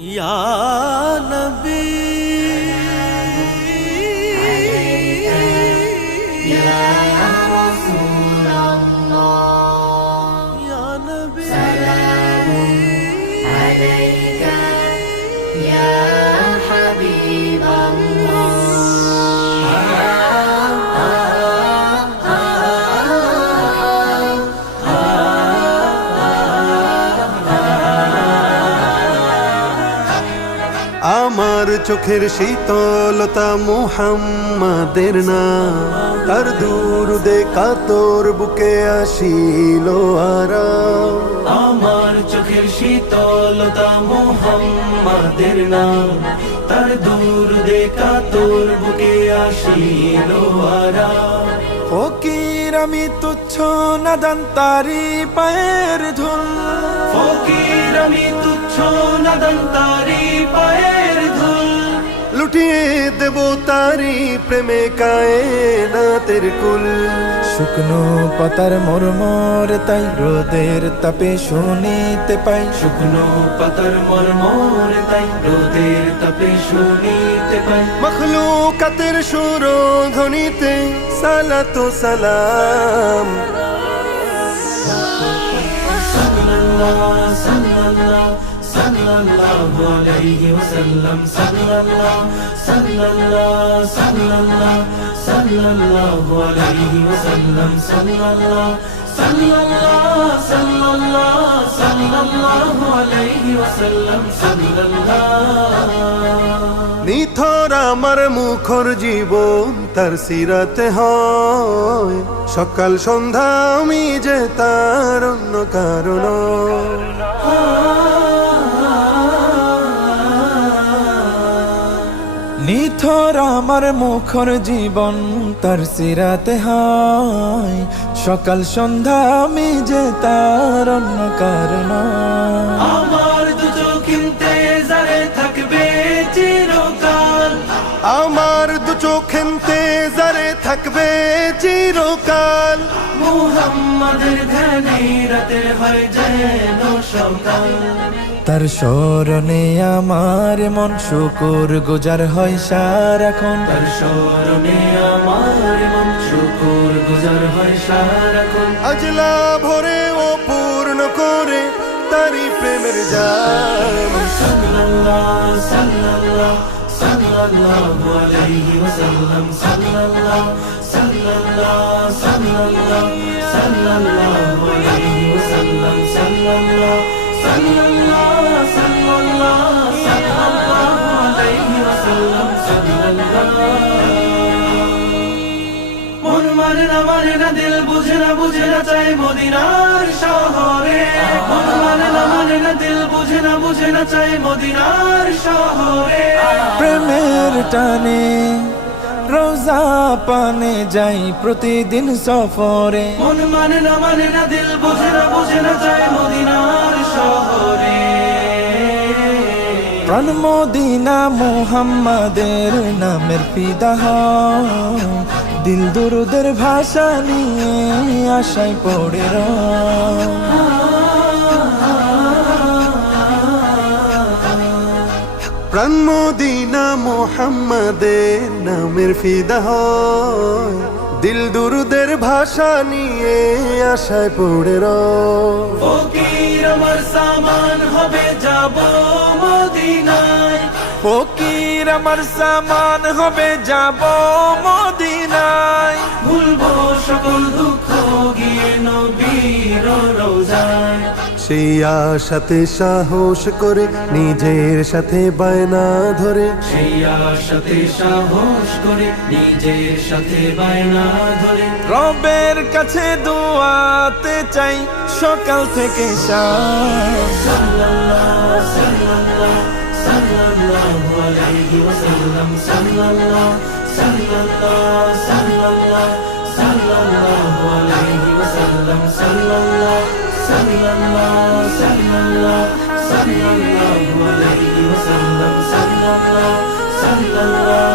या नबी या रसूल अल्लाह या नबी सलामुन अलैका या हबीब আমার চোখের শীতলতা মুহাম্মাদের নাম, তার দুরুদে কাতর বুকে আসিল আরাম। আমার চোখের শীতলতা মুহাম্মাদের নাম, তার দুরুদে কাতর বুকে আসিল আরাম। ফকির আমি তুচ্ছ নাদান তারি পায়ের ধুল, ফকির আমি তুচ্ছ নাদান তারি পায়ের ধুল, লুটিয়ে দেব তারি প্রেমে কায়নাতের কুল। শুকনো পাতার মরমর তাই রোদের তাপে শুনিতে পাই, শুকনো পাতার মর্মর তাই রোদের তাপে শুনিতে পাই। মখলুকাতের সুরধ্বনিতে সালাতু সালাম। সাল্লাল্লাহু সাল্লাল্লাহু সাল্লাল্লাহু আলাইহি ওয়াসাল্লাম, সাল্লাল্লাহু সাল্লাল্লাহু সাল্লাল্লাহু সাল্লাল্লাহু আলাইহি ওয়াসাল্লাম, সাল্লাল্লাহু সাল্লাল্লাহু সাল্লাল্লাহু সাল্লাল্লাহু আলাইহি ওয়াসাল্লাম, সাল্লাল্লাহু। নিথর আমার মুখর জীবন তার সিরাতে হয়, সকাল সন্ধ্যা আমি যে তার অন্য কারণ। নিথর আমার মুখর জীবন তার সিরাতে হয়, সকাল সন্ধ্যা আমি যে তার অন্য কারণ। আমার দু চোখিনতে জারে থাকবে চিরকাল, আমার দু চোখেন্তে জারে থাকবে চিরকাল। মুহাম্মাদের ধ্যানে রাতের হয় যেন সকাল, তার স্মরণে আমার মন শুকুর গুজার হয় সারাক্ষণ। তার স্মরণে আমার মন শুকুর গুজার হয় সারাক্ষণ। আজলা ভরে ও পূর্ণ করে তারি প্রেমের জাম। সাল্লাল্লাহু সাল্লাল্লাহু সাল্লাল্লাহু আলাইহি ওয়াসাল্লাম, সাল্লাল্লাহু সাল্লাল্লাহু সাল্লাল্লাহু সাল্লাল্লাহু আলাইহি ওয়াসাল্লাম, সাল্লাল্লাহু সাল্লাল্লাহু সাল্লাল্লাহু সাল্লাল্লাহু আলাইহি ওয়াসাল্লাম, সাল্লাল্লাহু। মন মানে না দিল বুঝে না চাই মদিনার শহরে। মন মানে না দিল বুঝে না চাই মদিনার শহরে। প্রেমের টানে রোজা পানে যাই প্রতিদিন সফরে। মন মানে না দিল বুঝে না চাই মদিনার শহরে। প্রাণ মদিনা মুহাম্মাদের নামের ফিদা হয়, দিল দুরুদের ভাষা নিয়ে আশায় পড়ে রয়। প্রাণ মদিনা মুহাম্মাদের নামের ফিদা হয়, দিল দুরুদের ভাষা নিয়ে আশায় পড়ে রয়। ফকির আমার সামান হবে যাব মদিনায়, ফকির আমার সামান হবে যাব মদিনায়। ভুলবো সকল দুঃখ গিয়ে নবীর রোজায়। সেই আশাতে সাহস করে নিজের সাথে বায়না ধরে, সেই আশাতে সাহস করে নিজের সাথে বায়না ধরে। রবের কাছে দোয়াতে চাই সকাল থেকে শাম। সাল্লাল্লাহু সাল্লাল্লাহু সাল্লাল্লাহু আলাইহি ওয়াসাল্লাম, সাল্লাল্লাহু সাল্লাল্লাহু সাল্লাল্লাহু সাল্লাল্লাহু আলাইহি ওয়াসাল্লাম, সাল্লাল্লাহু সাল্লাল্লাহু সাল্লাল্লাহু সাল্লাল্লাহু আলাইহি ওয়াসাল্লাম, সাল্লাল্লাহু সাল্লাল্লাহু